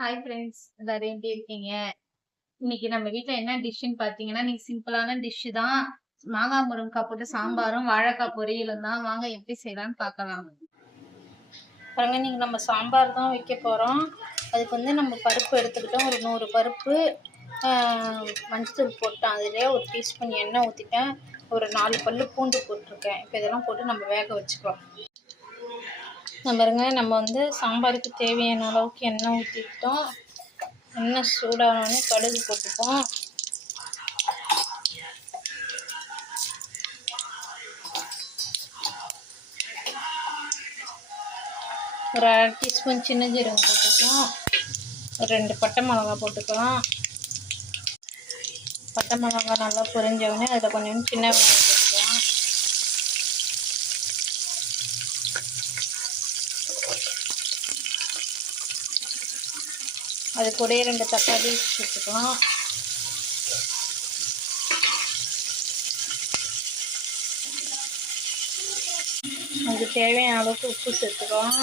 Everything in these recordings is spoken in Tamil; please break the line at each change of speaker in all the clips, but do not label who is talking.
ஹாய் ஃப்ரெண்ட்ஸ் எல்லாரும் எப்படி இருக்கீங்க? இன்னைக்கு நம்ம வீட்டில் என்ன டிஷ்ஷுன்னு பார்த்தீங்கன்னா நீங்க சிம்பிளான டிஷ்ஷு தான். மாங்காய் முருங்கக்காய் போட்டு சாம்பாரும் வாழைக்காய் பொரியலும் தான். வாங்க எப்படி செய்யலாம்னு பார்க்கலாம்
பாருங்க நீங்கள் நம்ம சாம்பார் தான் வைக்க போகிறோம் அதுக்கு வந்து நம்ம பருப்பு எடுத்துக்கிட்டோம். ஒரு நூறு பருப்பு ஆஹ், மஞ்சத்தூள் போட்டேன். அதிலே ஒரு டீஸ்பூன் எண்ணெய் ஊற்றிட்டேன் ஒரு நாலு பல்லு பூண்டு போட்டிருக்கேன். இப்போ இதெல்லாம் போட்டு நம்ம வேக வச்சுக்கலாம். பாருங்க நம்ம வந்து சாம்பாருக்கு தேவையான அளவுக்கு எண்ணெய் ஊற்றிக்கிட்டோம் எண்ணெய் சூடானோடனே கடுகு போட்டுப்போம். ஒரு அரை டீஸ்பூன் சின்ன ஜீரகம் போட்டுக்கலாம். ஒரு ரெண்டு பட்டை மிளகா போட்டுக்கலாம். பட்டை மிளகா நல்லா பொரிஞ்சவொடனே அதில் கொஞ்சம் சின்ன வெங்காயம் போட்டுக்கலாம் அது கூட ரெண்டு தக்காளி சேர்த்துக்கலாம் அதுக்கு தேவையான அளவுக்கு உப்பு சேர்த்துக்கலாம்.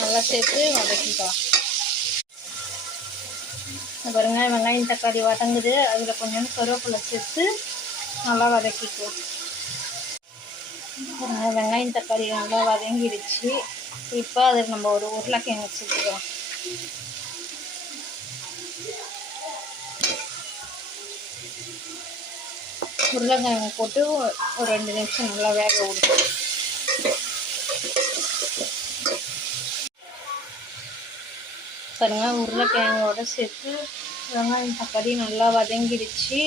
நல்லா சேர்த்து வதக்கிக்கலாம். இங்க பாருங்க வெங்காயம் தக்காளி வதங்குது. அதில் கொஞ்சோண்டு கருவேப்பிலை சேர்த்து நல்லா வதக்கிக்கலாம். வெங்காயம் தக்காளி நல்லா வதங்கிடுச்சு. இப்போ அதில் நம்ம ஒரு உருளைக்கிழங்கு வச்சுக்கிறோம் உருளைக்கிழங்கு போட்டு ஒரு ரெண்டு நிமிஷம் நல்லா வேக விடுவோம் பாருங்கள் உருளைக்கிழங்கோட சேர்த்து வெங்காயம் தக்காளி நல்லா வதங்கிடுச்சு.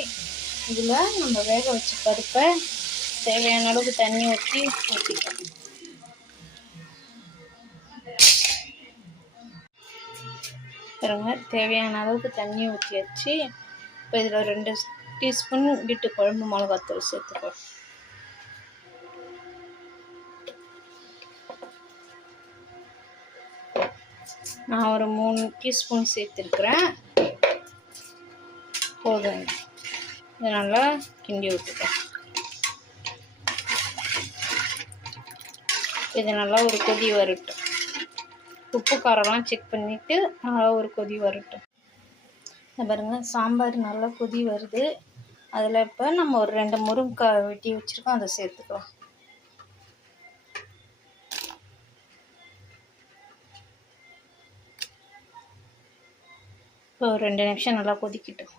இதில் நம்ம வேக வச்ச பருப்பை தேவையான அளவுக்கு தண்ணி ஊற்றி ஊற்றிக்கலாம் பாருங்க தேவையான அளவுக்கு தண்ணி ஊற்றியாச்சு இப்போ இதில் ரெண்டு டீஸ்பூன் வீட்டு குழம்பு மிளகாத்தூள் சேர்த்துக்கோ. நான் ஒரு மூணு டீஸ்பூன் சேர்த்துருக்குறேன். போதும். இதை நல்லா கிண்டி விட்டுக்கலாம் இது நல்லா ஒரு கொதி வரட்டும். உப்பு காரம்லாம் செக் பண்ணிவிட்டு நல்லா ஒரு கொதி வரட்டும். இதை பாருங்க சாம்பார் நல்லா கொதி வருது. அதில் இப்போ நம்ம ஒரு ரெண்டு முருங்கைக்காய் வெட்டி வச்சுருக்கோம் அதை சேர்த்துக்கலாம். இப்போ ஒரு ரெண்டு நிமிஷம் நல்லா கொதிக்கிட்டோம்.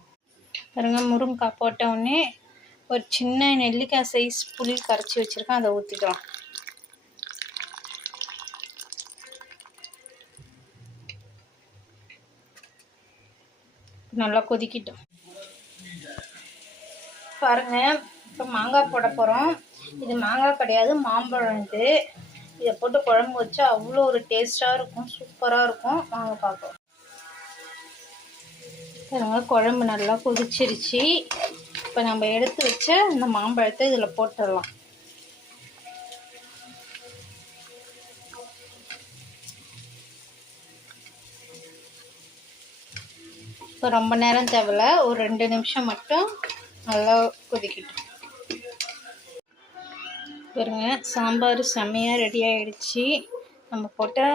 பாருங்க முருங்கைக்காய் போட்ட உடனே ஒரு சின்ன நெல்லிக்காய் சைஸ் புளி கரைச்சி வச்சுருக்கேன் அதை ஊற்றிக்கலாம் நல்லா கொதிக்கிட்டோம் பாருங்க இப்போ மாங்காய் போட போகிறோம் இது மாங்காய் கிடையாது மாம்பழம் இது. இதை போட்டு குழம்பு வச்சா அவ்வளோ ஒரு டேஸ்ட்டாக இருக்கும் சூப்பராக இருக்கும். வாங்க பார்க்கலாம். பாருங்க குழம்பு நல்லா கொதிச்சிருச்சு. இப்போ நம்ம எடுத்து வச்ச இந்த மாம்பழத்தை இதில் போட்டுடலாம். இப்போ ரொம்ப நேரம் தேவையில்ல. ஒரு ரெண்டு நிமிஷம் மட்டும் நல்லா கொதிக்கிட்டோம். பாருங்க சாம்பார் செம்மையாக ரெடி ஆகிடுச்சி நம்ம போட்ட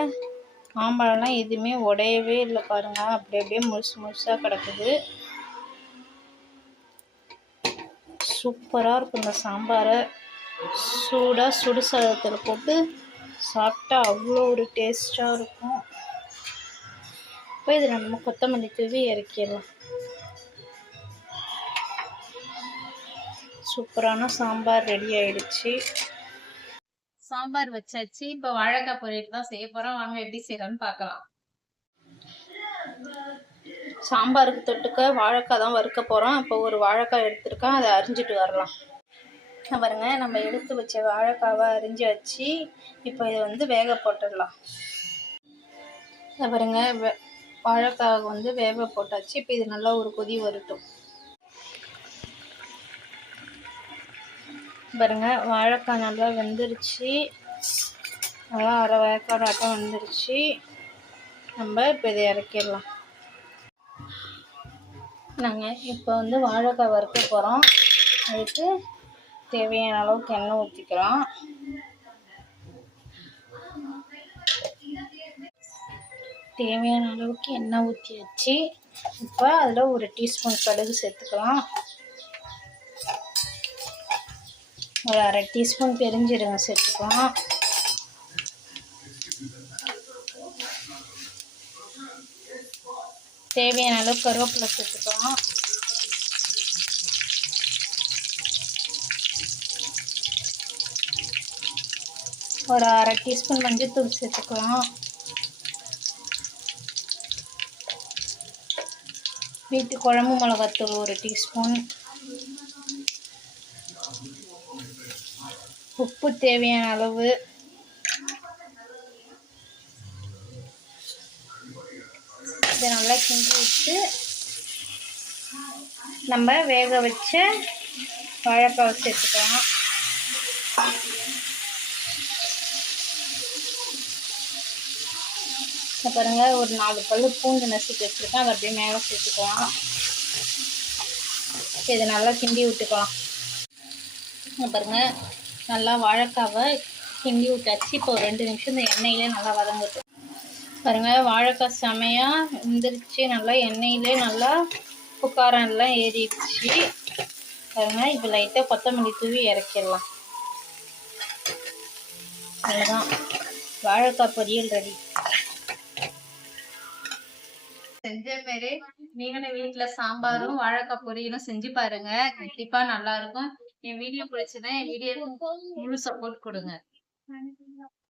மாம்பழம்லாம் எதுவுமே உடையவே இல்லை பாருங்க. அப்படி அப்படியே முழுசு முழுசாக கிடக்குது. சூப்பராக இருக்கும் இந்த சாம்பாரை. சூடாக சுடு சாதத்தில் போட்டு சாப்பிட்டா அவ்வளோ ஒரு டேஸ்ட்டாக இருக்கும். இப்போ இதில் நம்ம கொத்தமல்லி தூவி இறக்கிடலாம். சூப்பரான சாம்பார் ரெடி ஆயிடுச்சு.
சாம்பார் வச்சாச்சு. இப்போ வாழைக்காய் பொரியல் தான் செய்ய போறோம். வாங்க எப்படி செய்யலாம்னு பார்க்கலாம்.
சாம்பாருக்கு தொட்டுக்க வாழைக்காய் தான் வறுக்க போகிறோம் இப்போ ஒரு வாழைக்காய் எடுத்திருக்கேன். அதை அரிஞ்சிட்டு வரலாம். பாருங்க நம்ம எடுத்து வச்ச வாழைக்காவை அரிஞ்சாச்சு. இப்போ இதை வந்து வேக போட்டுடலாம். பாருங்க வாழைக்காய் வந்து வேக போட்டாச்சு. இப்போ இது நல்லா ஒரு கொதி வரட்டும். பாருங்க வாழைக்காய் நல்லா வெந்துருச்சு. நல்லா அரை வேக்காடாட்டம் வந்துருச்சு. நம்ம இப்போ இதை இறக்கிடலாம். நாங்கள் இப்போ வந்து வாழைக்காய் வறுக்க போகிறோம் அதுக்கு தேவையான அளவுக்கு எண்ணெய் ஊற்றிக்கிறோம் தேவையான அளவுக்கு எண்ணெய் ஊற்றியாச்சு இப்போ அதில் ஒரு டீஸ்பூன் கடுகு சேர்த்துக்கலாம். ஒரு அரை டீஸ்பூன் பெருஞ்சீரகம் சேர்த்துக்கலாம். தேவையான அளவு கருவேப்பிலை சேர்த்துக்கலாம். ஒரு அரை டீஸ்பூன் மஞ்சள்தூள் சேர்த்துக்கலாம். வீட்டு குழம்பு மிளகாத்தூள் ஒரு டீஸ்பூன். உப்பு தேவையான அளவு. இதை நல்லா கிண்டி விட்டு நம்ம வேக வச்ச வாழைக்காவை சேர்த்துக்கலாம் இப்போ பாருங்க ஒரு நாலு பல்லு பூண்டு நசுக்கி வச்சுருக்கேன். அதை அப்படியே மேலே சேர்த்துக்கலாம். இதை நல்லா கிண்டி விட்டுக்கலாம். பாருங்க நல்லா வாழைக்காவை கிண்டி விட்டாச்சு. இப்போ ஒரு ரெண்டு நிமிஷம் இந்த எண்ணெயிலே நல்லா வதங்கட்டும். பாருங்க வாழைக்காய் செமையாக வெந்துருச்சு. நல்லா எண்ணெயிலே நல்லா புக்காரம் ஏறிடுச்சு. பாருங்க இப்போ லைட்டாக கொத்தமல்லி தூவி இறக்கிடலாம். அதுதான் வாழைக்காய் பொரியல் ரெடி.
செஞ்ச மாரி நீங்களும் வீட்டுல சாம்பாரும் வாழைக்காய் பொரியலும் செஞ்சு பாருங்க. கண்டிப்பா நல்லா இருக்கும் என் வீடியோ பிடிச்சதுன்னா என் வீடியோ முழு சப்போர்ட் கொடுங்க.